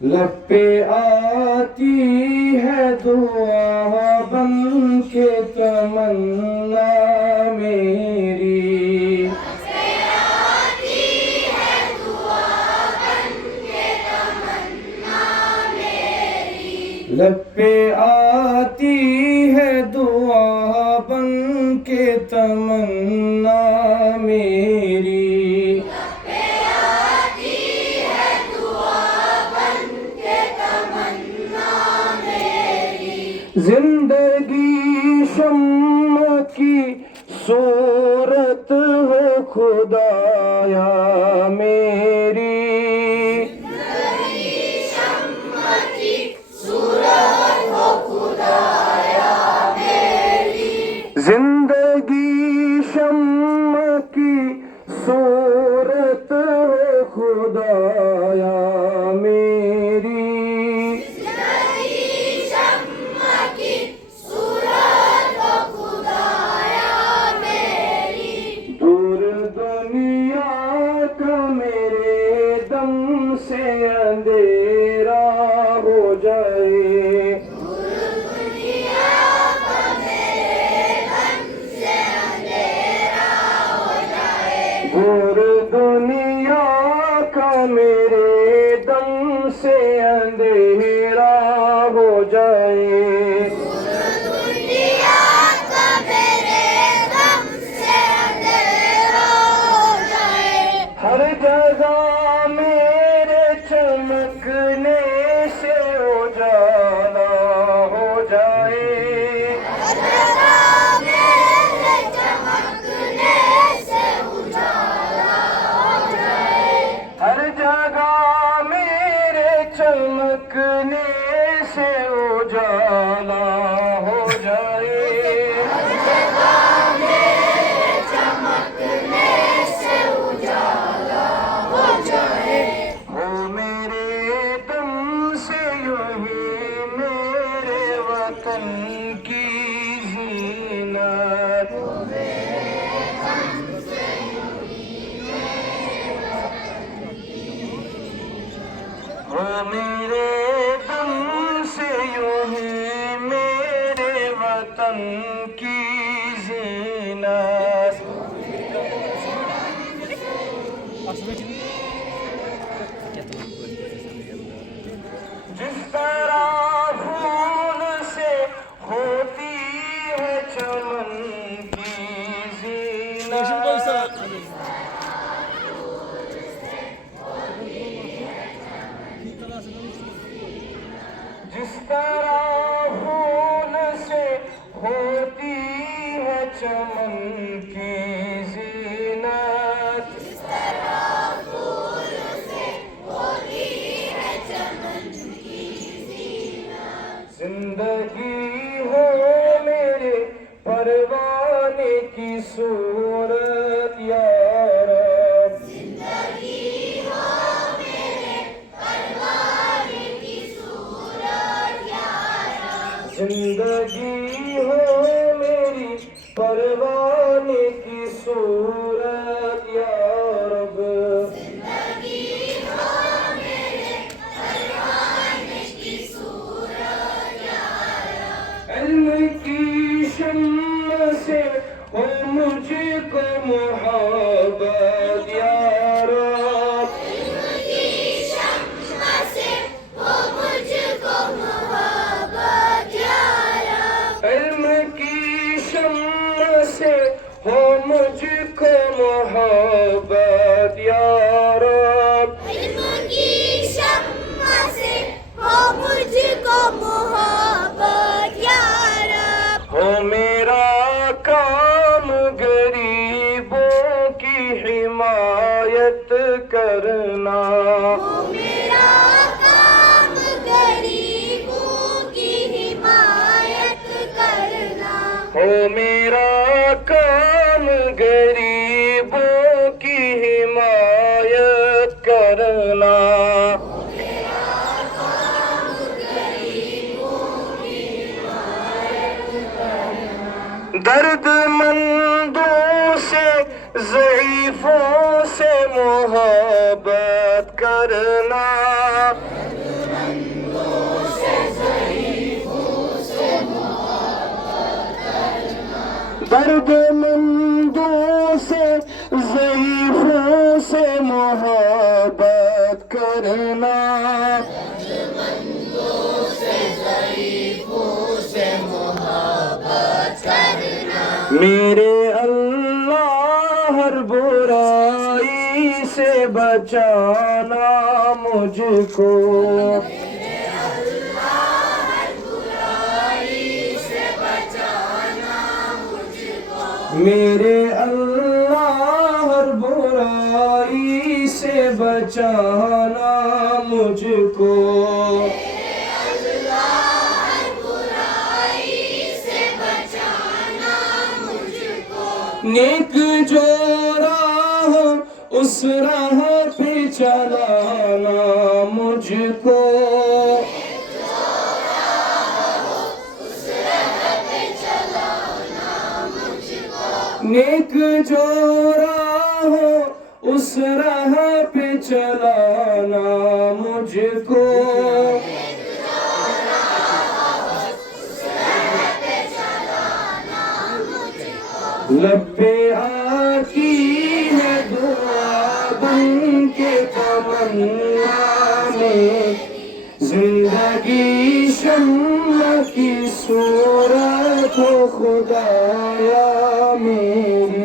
लब पे आती है दुआ बन के तमन्ना मेरी लब पे आती है दुआ बन के तमन्ना मेरी जिंदगी शम्म की सूरत हो खुदाया मेरी जिंदगी शम्म की सूरत हो खुदाया मेरी दूर दुनिया का मेरे दम से अंधेरा हो जाए दूर दुनिया का मेरे दम से अंधेरा हो जाए हर जगह मेरे चमकने से उजाला हो जाए हर जगह मेरे चमकने से उजाला हो जाए हो मेरे दम से यूं ही मेरे वतन की ज़ीनत हो मेरे दम से यूं ही मेरे वतन की ज़ीनत जिस तरह फूल से होती है चमन की ज़ीनत जिस तरह फूल से होती है चमन की ज़ीनत जिंदगी हो मेरे परवाने की सूरत या रब जिंदगी हो मेरी परवाने की सूरत या रब इल्म की शम्म से हो मुझको मोहब्बत या रब इल्म की शम्म से हो मुझको मोहब्बत या रब हो मेरा काम गरीबों की हिमायत करना हो मेरा काम गरीबों की हिमायत करना दर्दमंदों से ज़ईफ़ों से मोहब्बत करना, दर्दमंदों से ज़ईफ़ों से मोहब्बत करना, मेरे अल्लाह हर बुराई से बचाना मुझको, मेरे अल्लाह हर बुराई से बचाना मुझको, नेक जो राह हो उस राह पे चलाना मुझको, नेक जो राह हो उस राह पे चलाना मुझको, लब्बे आती है दुआ बन के तमन्ना में, जिंदगी शम्मा की सूरत हो खुदाया मेरी।